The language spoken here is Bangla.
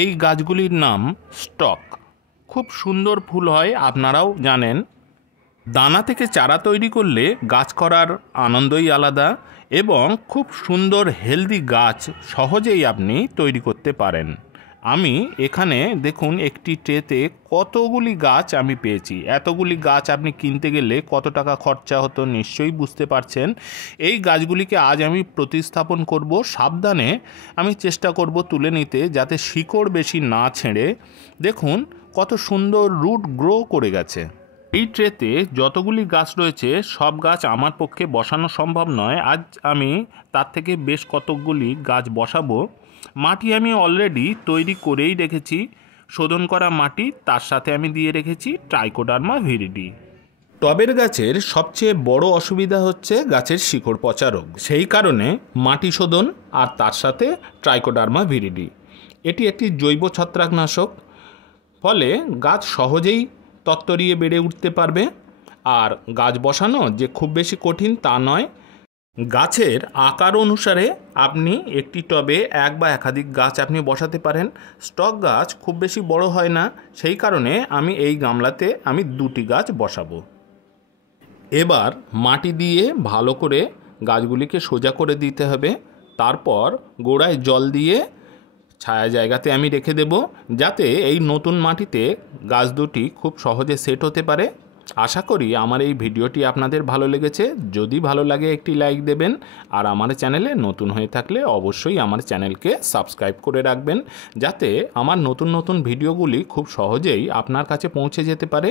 এই গাছগুলির নাম স্টক। খুব সুন্দর ফুল হয়, আপনারাও জানেন। দানা থেকে চারা তৈরি করলে গাছ করার আনন্দই আলাদা এবং খুব সুন্দর হেলদি গাছ সহজেই আপনি তৈরি করতে পারেন। আমি এখানে দেখুন একটি ট্রেতে কতগুলি গাছ আমি পেয়েছি। এতগুলি গাছ আপনি কিনতে গেলে কত টাকা খরচা হতো নিশ্চয়ই বুঝতে পারছেন। এই গাছগুলিকে আজ আমি প্রতিস্থাপন করব। সাবধানে আমি চেষ্টা করব তুলে নিতে, যাতে শিকড় বেশি না ছেড়ে। দেখুন কত সুন্দর রুট গ্রো করে গেছে। এই ট্রেতে যতগুলি গাছ রয়েছে সব গাছ আমার পক্ষে বসানো সম্ভব নয়। আজ আমি তার থেকে বেশ কতকগুলি গাছ বসাবো। মাটি আমি অলরেডি তৈরি করেই রেখেছি, শোধন করা মাটি, তার সাথে আমি দিয়ে রেখেছি ট্রাইকোডার্মা ভিরিডি। টবের গাছের সবচেয়ে বড় অসুবিধা হচ্ছে গাছের শিকড় পচা রোগ। সেই কারণে মাটি শোধন আর তার সাথে ট্রাইকোডার্মা ভিরিডি, এটি একটি জৈব ছত্রাকনাশক। ফলে গাছ সহজেই তত্তরিয়ে বেড়ে উঠতে পারবে। আর গাছ বসানো যে খুব বেশি কঠিন তা নয়। গাছের আকার অনুসারে আপনি একটি টবে এক বা একাধিক গাছ আপনি বসাতে পারেন। স্টক গাছ খুব বেশি বড় হয় না, সেই কারণে আমি এই গামলাতে আমি 2টি গাছ বসাবো। এবার মাটি দিয়ে ভালো করে গাছগুলিকে সোজা করে দিতে হবে। তারপর গোড়ায় জল দিয়ে ছায়া জায়গাতে আমি রেখে দেব, যাতে এই নতুন মাটিতে গাছ দুটি খুব সহজে সেট হতে পারে। আশা করি আমার এই ভিডিওটি আপনাদের ভালো লেগেছে। যদি ভালো লাগে একটি লাইক দেবেন, আর আমার চ্যানেলে নতুন হয়ে থাকলে অবশ্যই আমার চ্যানেলকে সাবস্ক্রাইব করে রাখবেন, যাতে আমার নতুন নতুন ভিডিওগুলি খুব সহজেই আপনার কাছে পৌঁছে যেতে পারে।